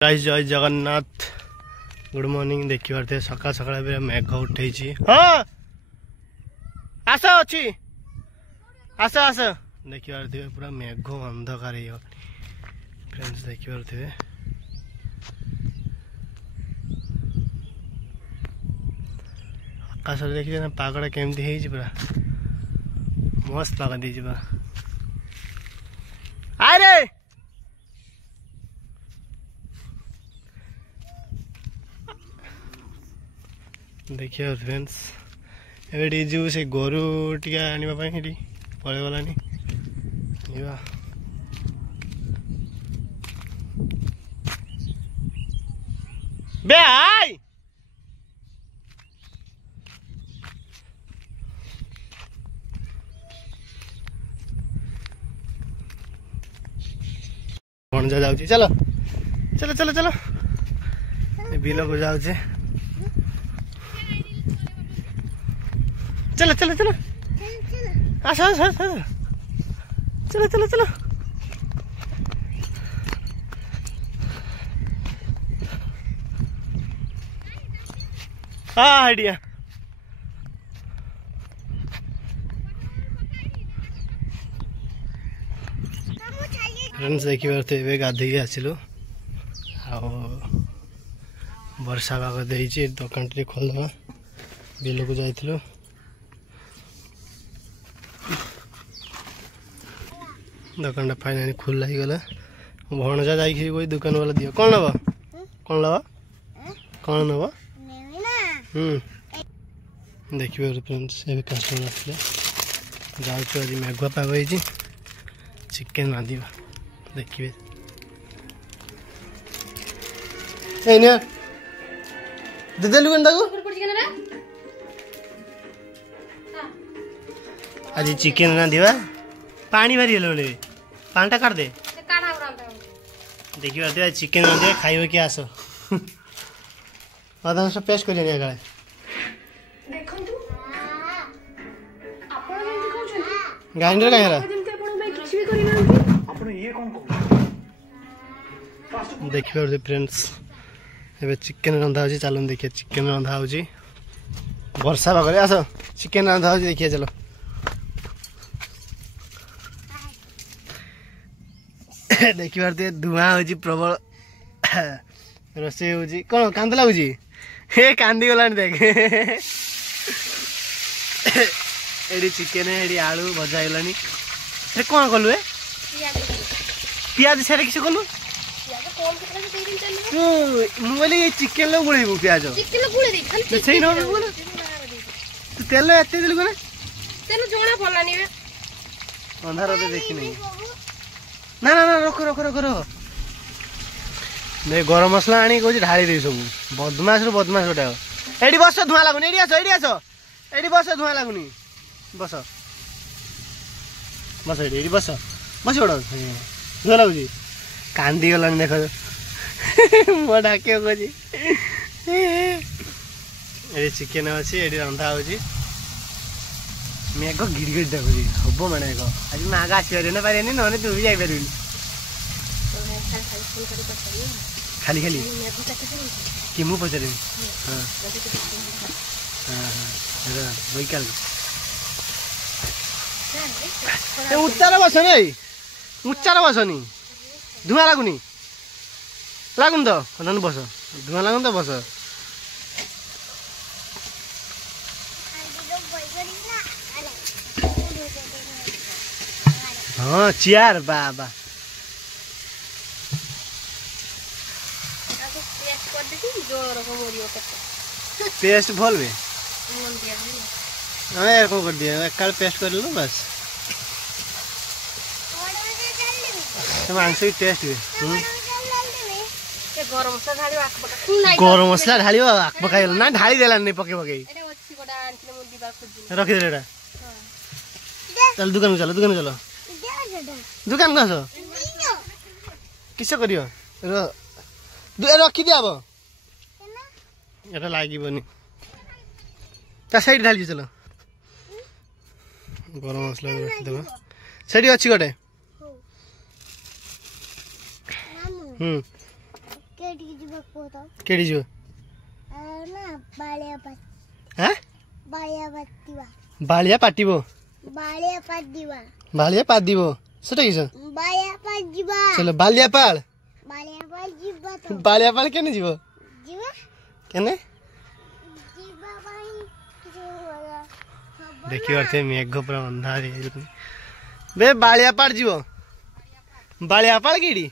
Guys जय Jagannath good morning देखी पारे सका सका मेघ उठे हाँ आस अच्छी आस आस देखी पारे पूरा मेघ अंधकार फ्रेंड्स देखी पारे आकाश देखिए पागटा केमती पूरा मस्त पाग दी अरे देखिए फ्रेंड्स एवं जो से गोरु टी आने पलि गलानी बे आई भणजा जाऊँ चलो चलो चलो चलो बिल को जाऊे चलो चलो चलो आस आस आस चलो चलो चलो हाँ आइडिया फ्रेंड्स देखी पारे गाधे आसिलु वर्षा पाग दे दुकान टे खोलदेवा बिल को जाइलु दुकान टा फाइनाली खुला ही गला भणजा जाइए कोई दुकान वाला दियो कौन नब कौन लब कौन नब देखिए फ्रेंड्स ये कस्टमर आसले जाऊँ आज मेघुआ पाग हो चिकेन रांधिबा देखिए देदेलु आज चिकेन रांधिबा पानी भारी हेल्ले पानी काट दे देखिए चिकेन रांधिबा खाइब कि आस अधांश पेस्ट कर ग्राइंडर कहीं देखिए फ्रेंड्स ए चिकेन रंधा हो चलो देखिए चिकेन रंधा हो वर्षा पागे आस चिकेन रंधा हो देखिए चलो देखी पारे धुआं हो प्रबल रोसे हो कौन कांद लगुच हे कांदी गला देख एडी चिकेन एडी आलू भजा है कौन कलु ए पियाज से किस कलु मुझे चिकेन लो बुड़ेबू पियाज तेल एत देलु अंधार देखी नहीं ना ना ना रख रख रख रख गरम मसला आनी कह ढाली दे सब बदमाश रु बदमाश गोटे एडी बस धुआं लगुनि एडी आस एडी बस धुआं लगुनि बस बस एडी बस बस गोड़ धुआं लगुच कांदी गलानी देख मो डाके कह चिकेन अच्छी एडी रंधा हो मेघ गिड़ गिड़ डाकुच हम मैंने आज माग आसपारे ना पारे ना तू भी जापर खाली खाली कि मु पचारि हाँ हाँ वैकाल उच्चार बस नहीं उच्चार बसनी धुआं लगुनि लगुन तो बस धुआं लगुन तो बस हाँ चियार बाबा पेस्ट भल भी हाँ यार कौन कर दिया एक पेस्ट कर लो बस मांस भी टेस्ट भी गरम मसला ढाल आख पकाई ना ढाली देला नहीं पके पके रखीदे चल दुकान को चलो दुकान चलो दुकान को आस किस कर रखी दिया ये लगे ता साइड ढाली चलो गरम मसला रखीदेव साइड अच्छी गोटे केड़ी जो हैं बालिया पाटिबो बालिया पादिबो सेटा किस चलो बालिया पाल केने जीवो केने देखि परथे मेघ पूरा अंधार बे बालिया पाल जीवो बालिया पाल केडी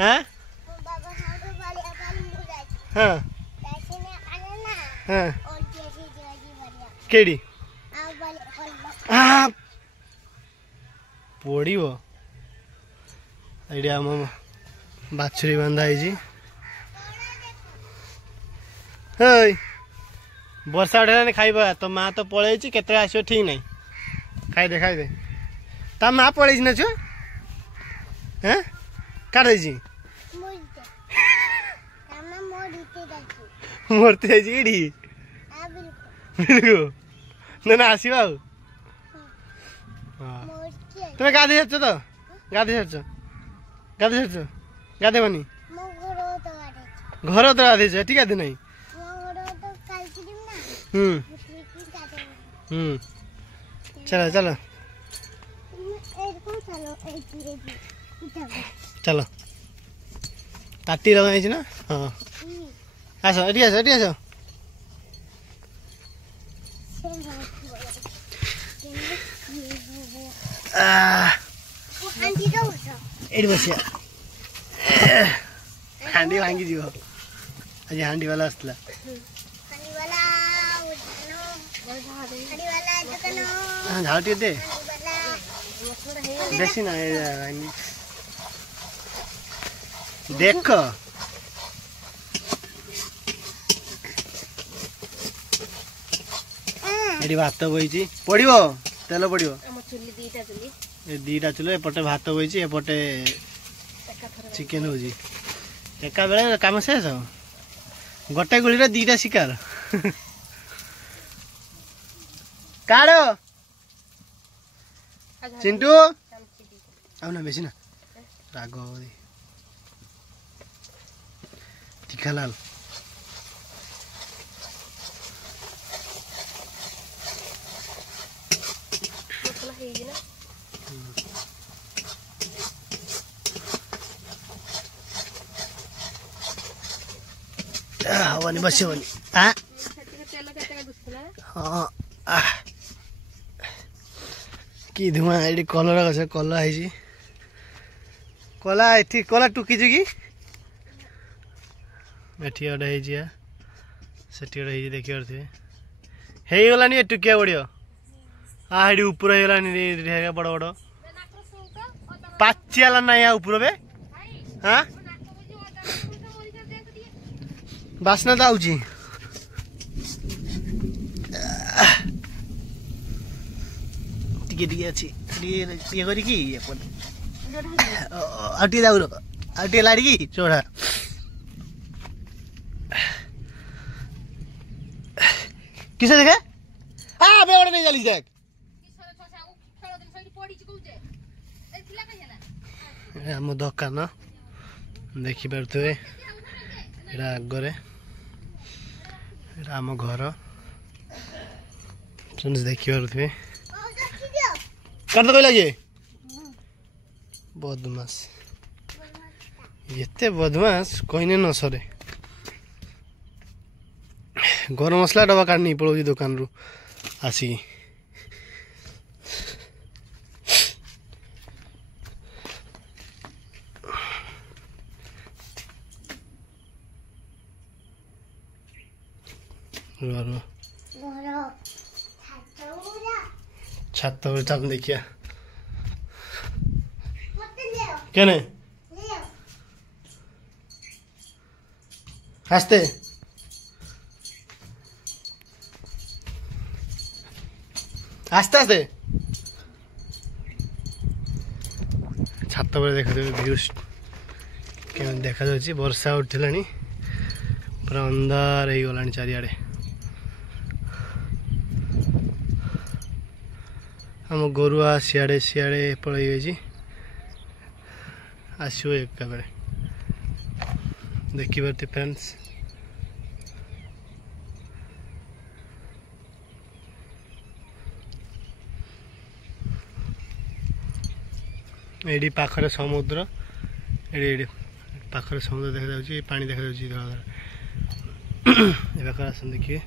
हैं हां हां केडी पड़ो ये आम बाछुरी बांधा वर्षा उठे खाइबा तो माँ तो पलि के आसो ठीक नहीं खाइदे ता माँ पलि ना छो हाँ काट मूर्ति ना आसवा तुम्हें गाधे तो गाधे गाधेबनी घर तो गाधे ठीक गाधे नहीं चलो चलो चलो ताती लगे ना हाँ आस आस बसिया हांडी भांगी जीव आज हांडी वाला आसला झाड़ टे दे बेसी ना देख ये भात बही पड़ो तेल पड़ो दीटा चुल एपटे भात बही एपटे चिकेन हो एका बेले काम शेष गोटे गुड़ी दीटा शिकार काड़ चिंटू आना बेसी ना राग टीकालाल हवानी बस हाँ कि धुआं ये कलर अच्छे कला है कला ये कला टुकी कि एटी गोटे से देखी पारे हो गलानी टुकिया पड़ो हाँ ये ऊपर हो गलानी बड़ बड़ पाचियाला ना यहाँ ऊपर बे हाँ बासना तो आउची टिके टिके अच्छी टिके करी की आउटी दाउ आउटी लाड़ी की चोड़ा किसे देखे आ बेवड़े नहीं चली जाए आम दुकान देखी पारे आगे आम घर देखी पारे कह लगे बदमाश ये बदमाश कहने न सरे गरम मसला डबा काट नहीं पड़ो दुकान रू आसिकी छत चल देखिया क्या आस्ते आस्ते आस्ते छात पर देखा व्यू देखा वर्षा उठा पूरा अंधार हो गला चारिआडे आम गोरुआ सियाड़े सियाड़े पलि गई आसो एक देखिए फ्रेंड्स एडी पाखरे समुद्र एडी पाखरे समुद्र देखा जाउची पानी देखा जाउची धरा ए पाखरे आसन देखिए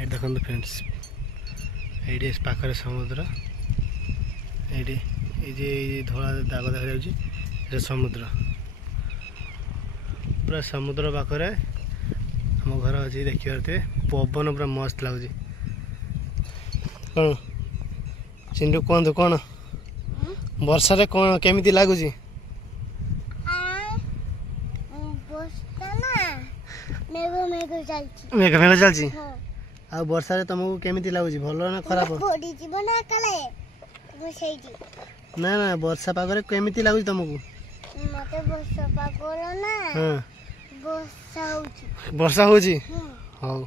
ए देखन फ्रेंड्स एडी पाखरे समुद्र एडी ए जे धोला दाग देखा जाउची ए समुद्र पूरा समुद्र पाखरे हम घर अच्छी देखिए पवन पूरा मस्त लगुच कौन चिंटू कहतु कौन वर्षा रे कौन केमिति लगुच मेघ मेघ चलची आ वर्षा रे तुमको केमिति लगुच भलो ना खराब ना ना वर्षा पागरे केमिति लगुच तुमको मते वर्षा पागरे ना हां वर्षा होची हां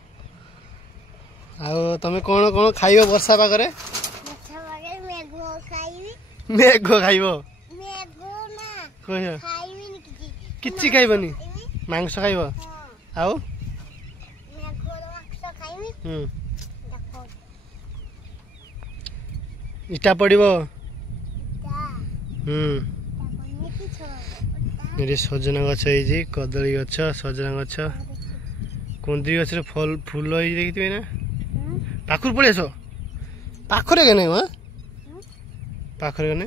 आ तमे कोन कोन खाइबो वर्षा पागरे मेघो खाइबी मेघो खाइबो मेघो ना कहियो खाइबी किछि खाइबनी मांस खाइबो आउ मेघो मांस खाइबी देखो इटा पड़िबो ये सजना गछ है कदली गछ सजना गछ कुंदी गछ फल फूल देखिए ना पाखुर पड़े आस पाखरे गने हाँ पाखरे गने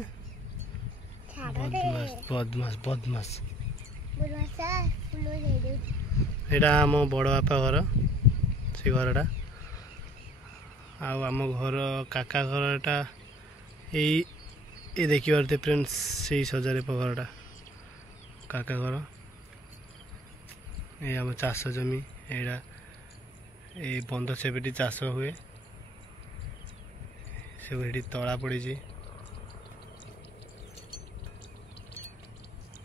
बदमास बदमास एटा आम बड़ बापा घर से घरटा आम घर काका घरटा ये देखी पारे फ्रेंड्स से सजारे घरटा काका घर ये आम चाष जमी एटा ये बंध से चाष हुए से तला पड़ी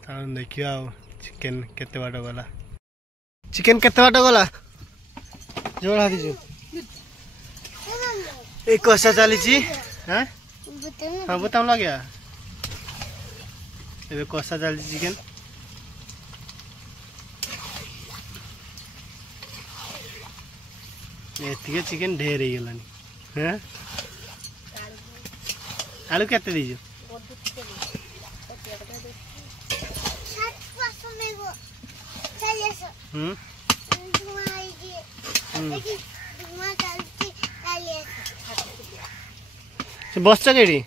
देखिए आ चिकेन केते बाट गला चिकेन केते बाट गला जोड़ा दीजिए एक कषा चली हाँ हाँ बताऊँ लगे ए कषा चली चिकेन ये चिकेन ढेर हो गलानी हाँ आलू केते दीजिए बस कई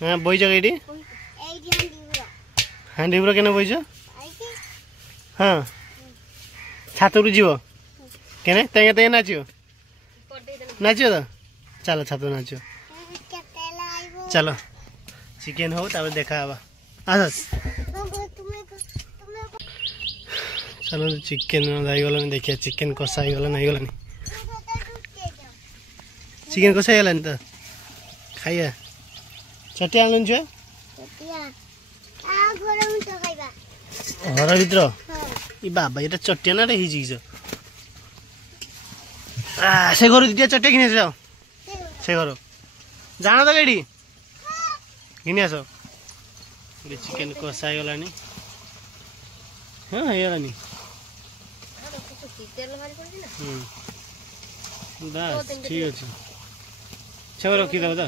हाँ बैच कई हांडीपुर के बैच हाँ छात जीव के तेगे नाचो नाचो तो चलो छात नाचो चलो चिकेन हो तब देखा आस चलो चिकेन गलानी देखिए चिकेन कषा हो गला नहीं गलानी चिकेन कषा हो गलानी तो खाइए चटिया आनु छुआ घर भर ये बाबा ये चटिया ना रे से घर दिया चटिया कि जाओ से घर जान तो कहीं कि आस चिकेन कषा हो गलानी हाँ हो गलानी बस ठीक अच्छे छेव रखीद तो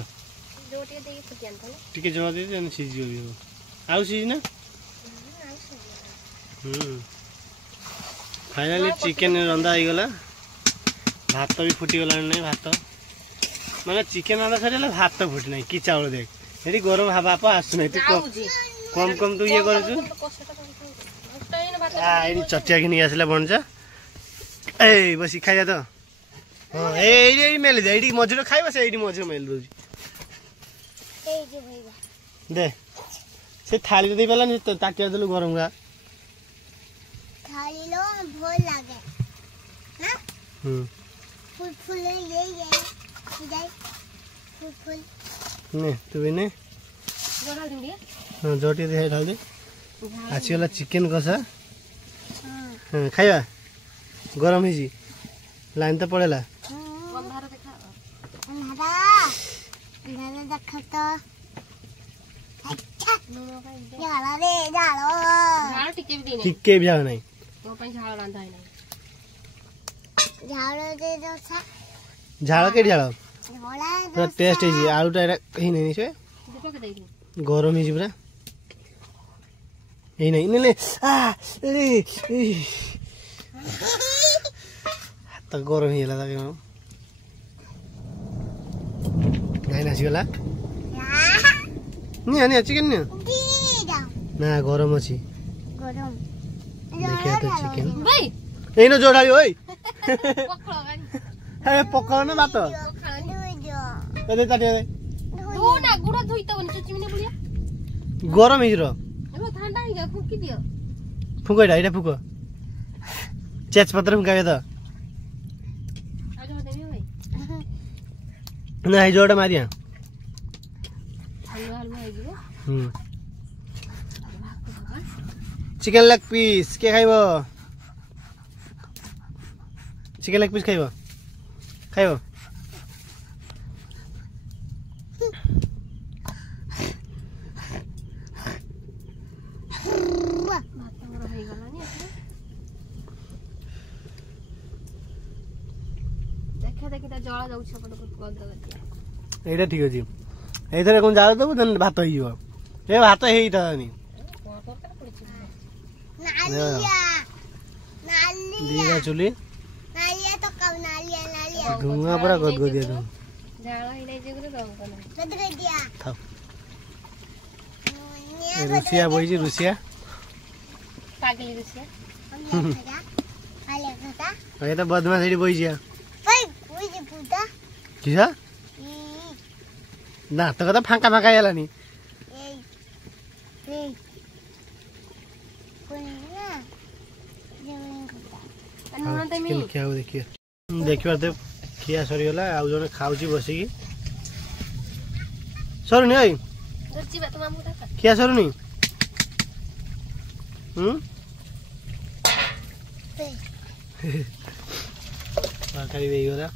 टी जवा दे सीझी आउ सीझ ना फाइनाली चिकेन रंधा हो गला भात भी फुटीगला नहीं भात माने चिकेन रंधा सर भात फुटी ना कि चाउल देख ये गरम बाप आसुना तू कम कम तू ये कर चटिया घिनी आसला बणचा ए बसी खाइया तो हाँ ये मेल दे ये मझे खाइबा से मझे मेल दो दे से थाली दे पाला ताकिया देलु गरम गा थाली लो भोल लागे ना फूल फूल ये जाए फूल फूल ने तू भी ने हाँ जोटी दे डाल दे आछि वाला चिकेन कषा हाँ खाइबा गरम ही लाइन तो पड़ेला देख तो अच्छा झाला रे झालो झाड़ टिके भी देने टिके भी जाओ नहीं तो अपन झाड़ बांधा है नहीं झालो दे दो सा झाड़ के झाड़ झोला पूरा टेस्ट है जी आलू टा कहीं नहीं से दीपक के देख गरम है जी पूरा यही नहीं नहीं ए तो गरम ही लगा के नहीं नासी गला नहीं आनी चिकन नहीं दीदा ना गरम अछि गरम देखिए तो चिकन भाई यही न जोड़ाली ओए पकड़ो गानी हे पकाओ ना बात दो दे ताटे दो ना गुड़ा धोई तो बन चुची में बुलिया गरम है रो एबो ठंडा ही गया फूकी दियो फुको डाइरा फुको चेच पत्र में कावे तो आज मत देबी भाई ना है जोड़ मारिया हलवा हलवा है जीवो चिकन लेग पीस के खाइबो चिकन लेग पीस खाइबो खाइबो भात मोर हो गला नी देखा देखी ता जळा जाउ छपट को गद गद एटा ठीक अछि एथरे कोन जाउ दबु तन भात होइबो ए भात हेइता नि नालिया नालिया दीदा चुली नालिया तो कब नालिया धुआं पूरा गदगदिया दु झाड़ा ही नहीं जेगरे दो कने बदल दिया थाउ रुसिया बोइजी रुसिया पागली रुसिया हम खजा आले खजा ए त बदमाश हेडी बोइजिया भाई कोई जे पुता किसा ना तो कता फांका फांका याला नि ए कोई ना जेवन खजा अनुना तमी चिकन क्या हो देखिए देखियो त खिया सरी होला आउ जने खाउची बसिकी सरुनी ओइ दर्ची बा तुम मुटा खिया सरुनी तरकारी बेई गरा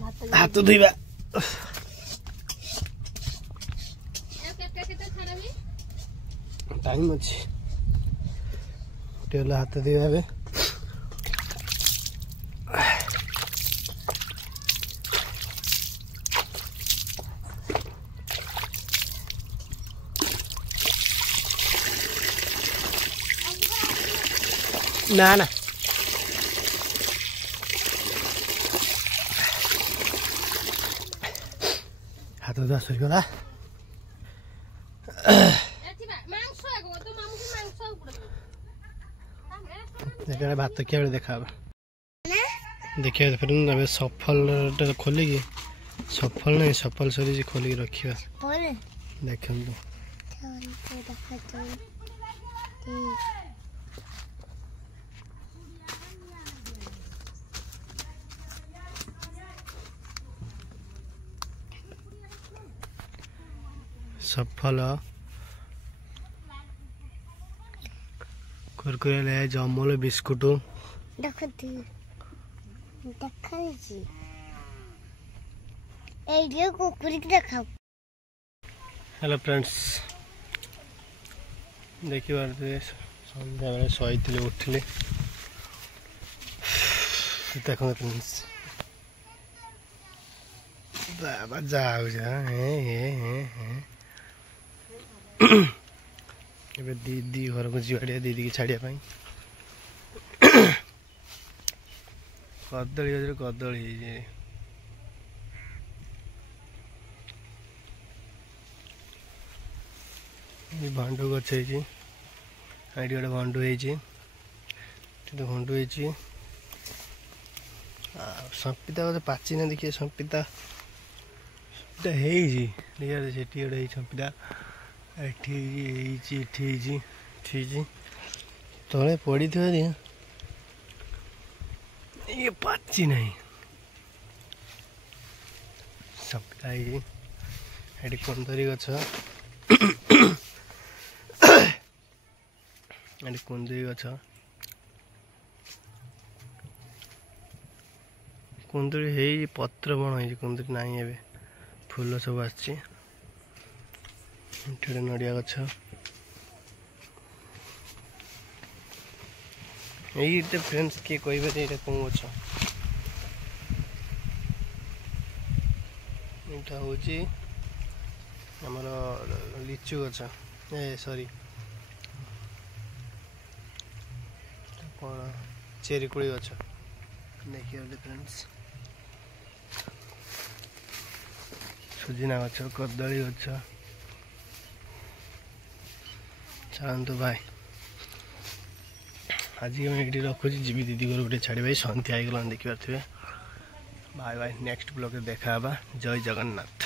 भात हाथ धुइबा के तो खाना भी टाइम अछि टेला हाथ धुइबा बे ना ना हाथ धुआ सरी गला एथि बा मांस आगो तो मामू के मांस उपड़ देखा भात क्या देखा देखिए फिर अब सफल खोली सफल नहीं सफल सरी खोलिक रखा बोल देखो तो देखा तो सफल कुरकुरे ले जमल बिस्कुट देखा जी ए ये कुकुरी देखा हेलो फ्रेंड्स देखिए सन्ध्या बेले शई उठिले देखो फ्रेंड्स बाबा जाऊ ए दीदी घर को जीवाड़िया दीदी की छाड़िया कदली गजरे कदली भांडू गछ है गोटे भांडू है भंडू है संपिता बोधे पाची ना देखिए संपिता गोटे संपिता तले पड़ी थी ये पाची नहीं संपिता ये कुंदरी गछ कुंदरी गछ कुंदरी है पत्र बण है कुंदरी ना फूल सब आस ଏଠି ନଡ଼ିଆ ଗଛ ଏଇଟା ଫ୍ରେଣ୍ଡସ୍ କିଏ କହିବେ ଯେ ଏଇଟା କେଉଁ ଗଛ ଏଇଟା ହେଉଛି ଆମର ଲିଚୁ ଗଛ ଏ ସରି କ'ଣ ଚେରି କୋଳି ଗଛ ଦେଖିବା ଫ୍ରେଣ୍ଡସ୍ ସୁଜିନା ଗଛ କଦଳୀ ଗଛ ଚାଲନ୍ତୁ ଭାଇ ଆଜି ମୁଁ ଏଇଠି ରଖୁଛି ଯିବି ଦିଦି ଘର ଗୋଟେ ଛାଡ଼ି ଭାଇ ସନ୍ଧ୍ୟା ହେଇଗଲାଣି ଦେଖିପାରୁଥିବେ ବାଏ ବାଏ ନେକ୍ସଟ ବ୍ଲଗ୍ରେ ଦେଖା ହେବା ଜୟ ଜଗନ୍ନାଥ।